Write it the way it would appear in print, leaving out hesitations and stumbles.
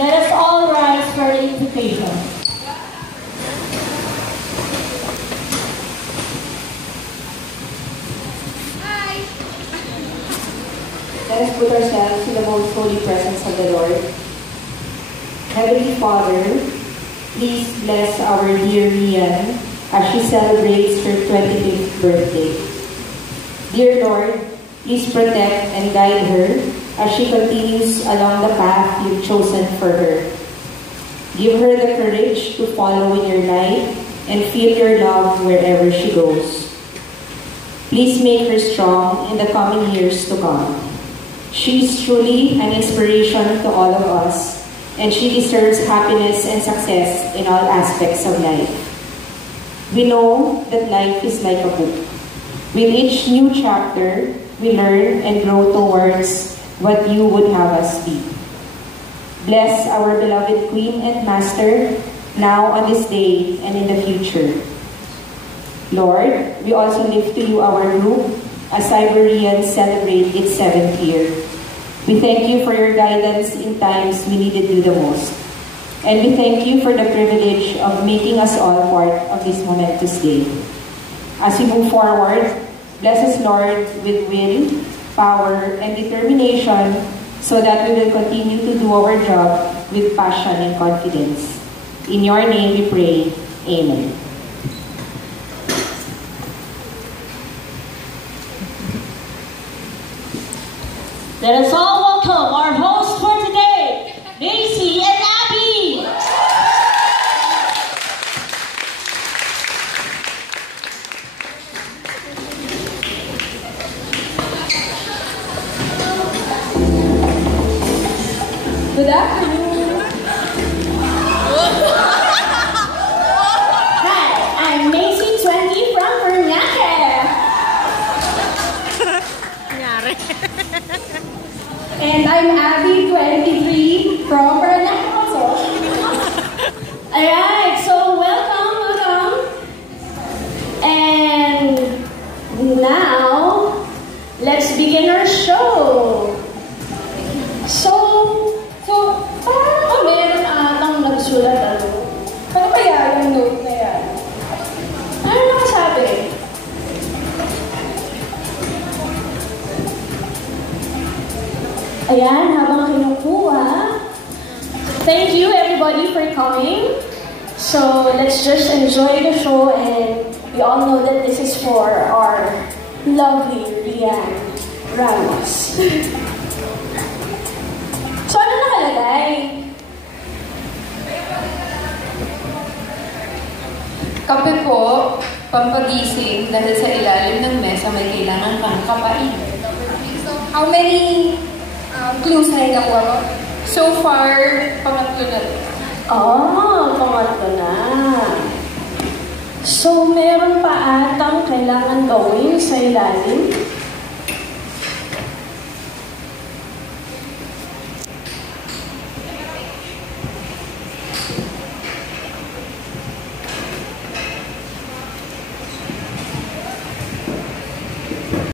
Let us all rise for the invitation. Hi. Let us put ourselves in the most holy presence of the Lord. Heavenly Father, please bless our dear Rian as she celebrates her 25th birthday. Dear Lord, please protect and guide her as she continues along the path you've chosen for her. Give her the courage to follow in your light and feel your love wherever she goes. Please make her strong in the coming years to come. She is truly an inspiration to all of us, and she deserves happiness and success in all aspects of life. We know that life is like a book. With each new chapter, we learn and grow towards what you would have us be. Bless our beloved Queen and Master now on this day and in the future. Lord, we also lift to you our group as Iberians celebrate its 7th year. We thank you for your guidance in times we needed you the most. And we thank you for the privilege of making us all part of this momentous day. As we move forward, bless us, Lord, with will, power, and determination so that we will continue to do our job with passion and confidence. In your name we pray. Amen. Let us all welcome our hosts for today, Macy and Abby. Good afternoon. Hi, I'm Macy 20 from Pernaque. And I'm Abby, 23, from Pernaque also. Alright, so welcome. And now, let's begin our show. Parang meron atang nagsulat Ano kaya yung note na yan? Ano nakasabi? Ayan, habang kinukuha. Thank you everybody for coming. So let's just enjoy the show, and we all know that this is for our lovely Rian Ramos. So ano nakalagay? Kape po, pampagising dahil sa ilalim ng mesa may kailangan kang kapain. So, how many clues na nakuha mo? So far, pangatlo na rin. Pangatlo na. So, meron pa atang kailangan gawin sa ilalim?